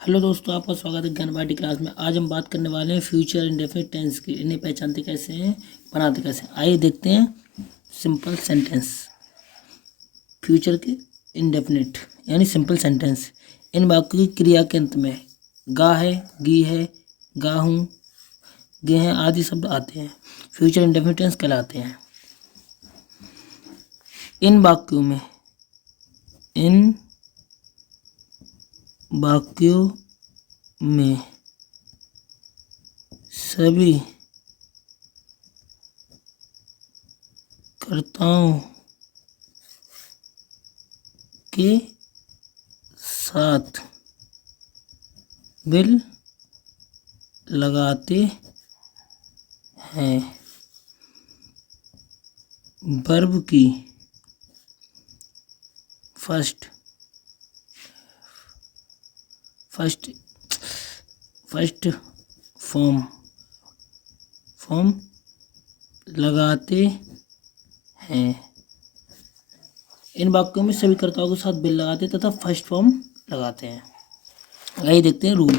Hello दोस्तों, आपका स्वागत है ज्ञान बाटी क्लास में। आज हम बात करने वाले हैं फ्यूचर इंडेफिनिट टेंस की। इन्हें पहचानते कैसे हैं, बनाते कैसे हैं, आइए देखते हैं। सिंपल सेंटेंस, फ्यूचर के इंडेफिनिट यानी सिंपल सेंटेंस। इन वाक्यों की क्रिया के अंत में गा है, गी है, गा हूँ, गे हैं आदि शब्द आते हैं, फ्यूचर इंडेफिनिट टेंस कहलाते हैं। इन वाक्यों में सभी कर्ताओं के साथ विल लगाते हैं। वर्ब की फर्स्ट फॉर्म लगाते हैं। इन वाक्यों में सभी कर्ताओं के साथ विल लगाते तथा फर्स्ट फॉर्म लगाते हैं। आइए देखते हैं रूल।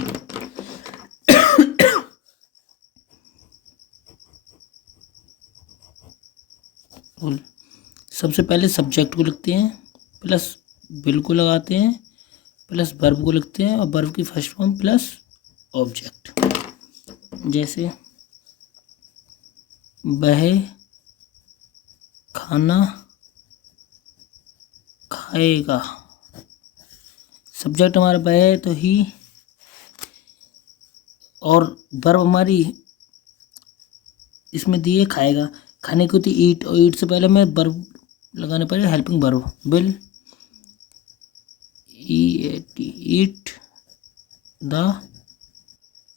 सबसे पहले सब्जेक्ट को लिखते हैं, प्लस विल को लगाते हैं, प्लस वर्ब को लिखते हैं और वर्ब की फर्स्ट फॉर्म प्लस ऑब्जेक्ट। जैसे वह खाना खाएगा। सब्जेक्ट हमारा वह है तो ही, और वर्ब हमारी इसमें दिए खाएगा। खाने को होती ईट, और ईट से पहले मैं वर्ब लगाने पड़ेगा helping verb will eat the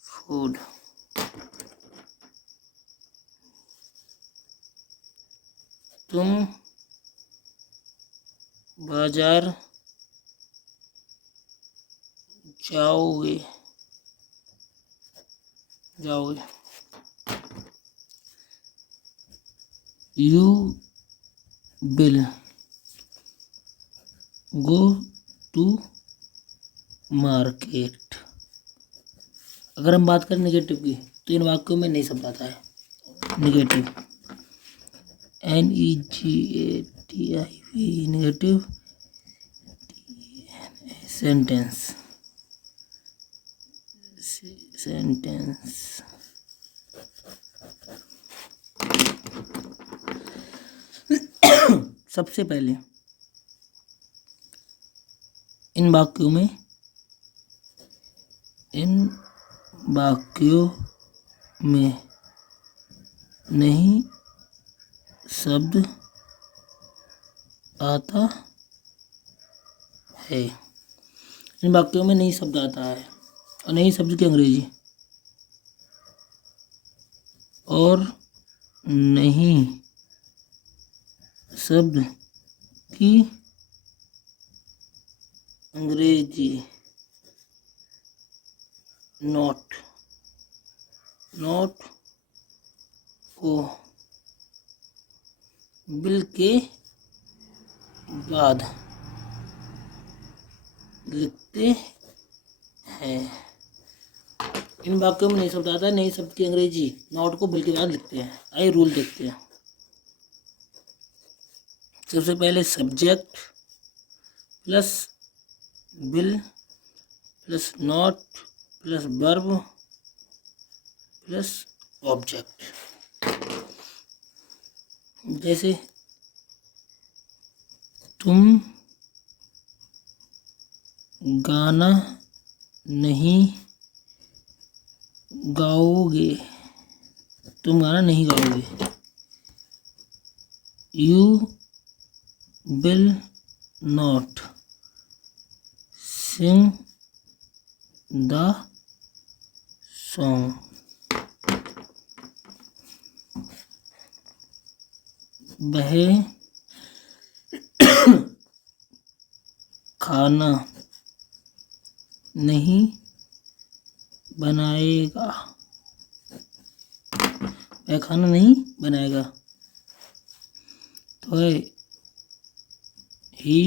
food. तुम बाजार जाओगे। You will go to market. अगर हम बात करें नेगेटिव की तो इन वाक्यों में नहीं शब्द आता है नेगेटिव, NEGATIV, नेगेटिव सेंटेंस। सबसे पहले इन वाक्यों में नहीं शब्द आता है। इन वाक्यों में नहीं शब्द आता है और नहीं शब्द की अंग्रेजी, और नहीं शब्द की अंग्रेजी नॉट को विल के बाद लिखते हैं। इन वाक्यों में नहीं शब्द आता है, नहीं शब्द की अंग्रेजी नॉट को विल के बाद लिखते हैं। आइए रूल देखते हैं। सबसे पहले subject plus will plus not plus verb plus object. जैसे तुम गाना नहीं गाओगे। You will not sing the song. वह खाना नहीं बनाएगा। तो he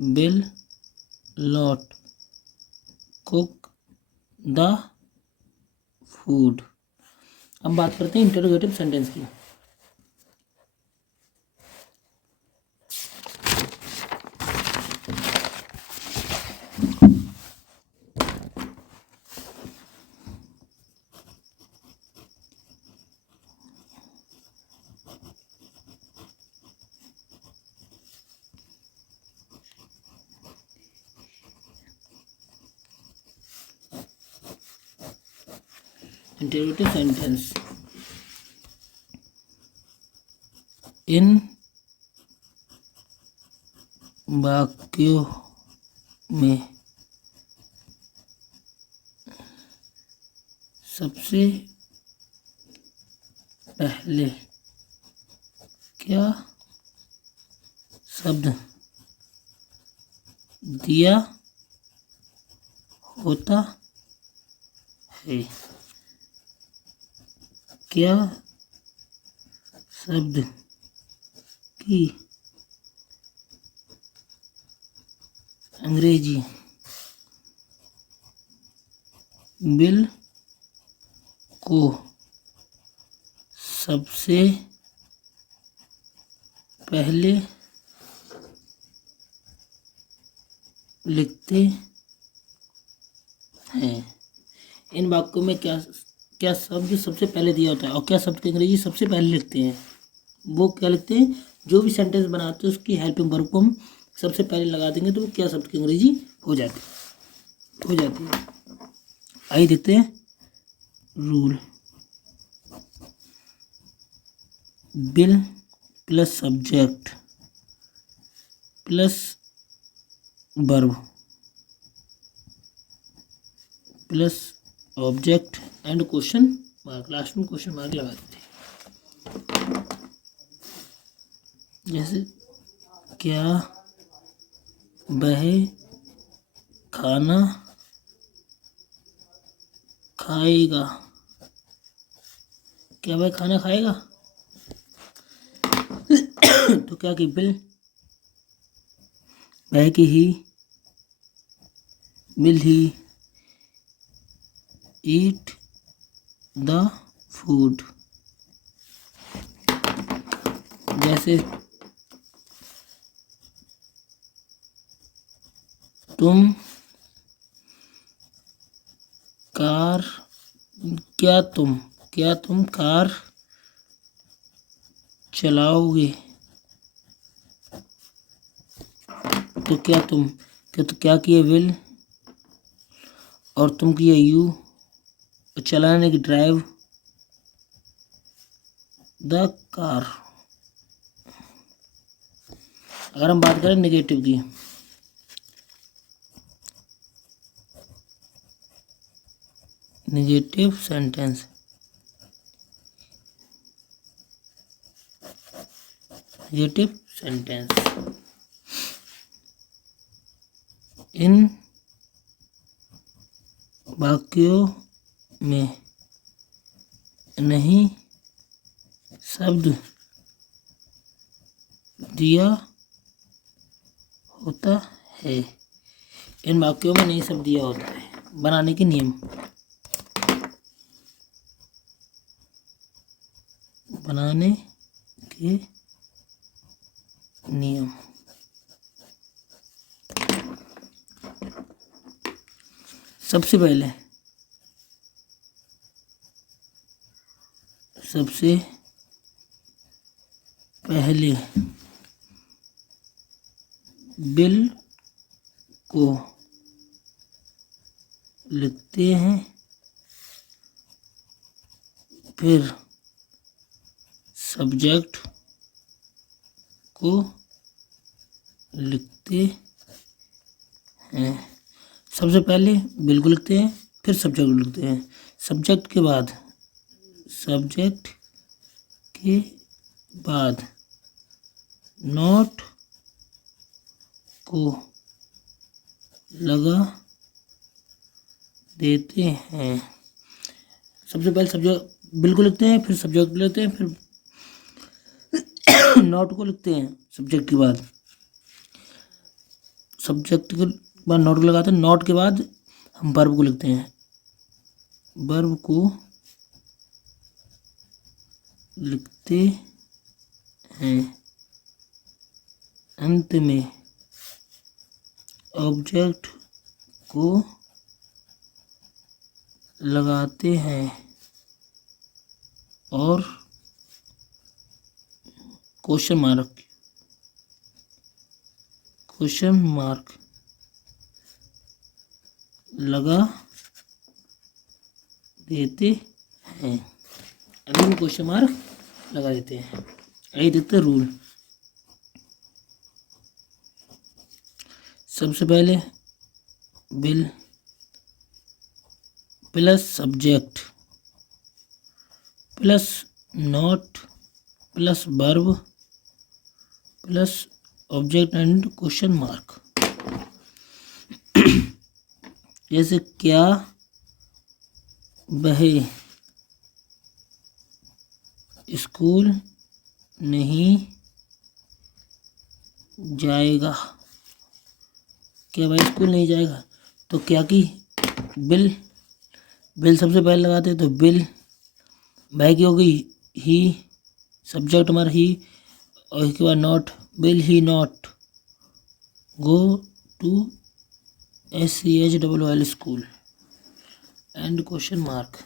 will not cook the food. अब बात करते हैं इंटरोगेटिव सेंटेंस की। इंटरोगेटिव सेंटेंस, इन वाक्यों में सबसे पहले क्या शब्द दिया होता है? क्या शब्द की अंग्रेजी बिल को सबसे पहले लिखते हैं? इन वाक्यों में क्या क्या शब्द सबसे पहले दिया होता है और क्या शब्द की अंग्रेजी सबसे पहले लिखते हैं? वो क्या लिखते हैं? जो भी सेंटेंस बनाते हैं उसकी हेल्पिंग वर्ब को हम सबसे पहले लगा देंगे तो वो क्या शब्द की अंग्रेजी हो जाती है। आइए देखते हैं rule. Bill plus subject plus verb plus object and question mark, last में क्वेश्चन मार्क लगा देते हैं। जैसे क्या वह खाना खाएगा? क्या वह खाना खाएगा? तो क्या कि बिल वह की he will he eat the food. जैसे तुम कार क्या तुम कार चलाओगे? तो क्या किए विल और तुम किए यू, चलाने की ड्राइव द कार। अगर हम बात करें नेगेटिव की, नेगेटिव सेंटेंस, इन वाक्यों में नहीं शब्द दिया होता है। इन वाक्यों में नहीं शब्द दिया होता है। बनाने के नियम, बनाने के नियम। सबसे पहले बिल को लिखते हैं, फिर सब्जेक्ट को लिखते हैं। सबसे पहले बिल को लिखते हैं, फिर सब्जेक्ट को लिखते हैं। सब्जेक्ट के बाद नोट को लगा देते हैं। सबसे पहले सब्जेक्ट बिल को लिखते हैं, फिर सब्जेक्ट को लिखते हैं, फिर नोट को लिखते हैं। सब्जेक्ट के बाद नोट को लगाते हैं। नोट के बाद हम वर्ब को लिखते हैं, वर्ब को लिखते हैं, अंत में ऑब्जेक्ट को लगाते हैं और क्वेश्चन मार्क लगा देते हैं, अभी भी क्वेश्चन मार्क लगा देते हैं। आइए देखते हैं रूल। सबसे पहले will plus subject plus not plus verb plus object and question mark. जैसे क्या वह स्कूल नहीं जाएगा, क्या वह स्कूल नहीं जाएगा, तो क्या की बिल सबसे पहले लगाते हैं, तो बिल भाई की हो गई ही, सब्जेक्ट हमारा ही, और इसके बाद not, will he not go to SCHOOL school and question mark.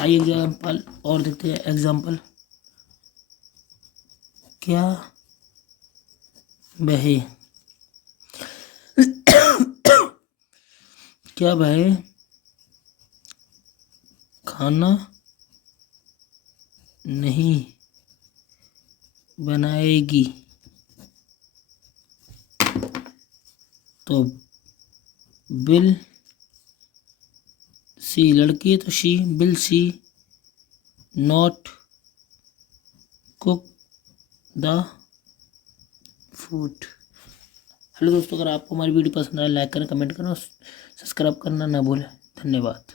आइए एग्जाम्पल और देखते हैं। एग्जाम्पल, क्या वह खाना नहीं बनाएगी, तो विल सी, लड़की है तो she, will see not cook the food. Hello दोस्तों, अगर आपको हमारी वीडियो पसंद आए लाइक करें, कमेंट करें और सब्सक्राइब करना ना भूलें। धन्यवाद।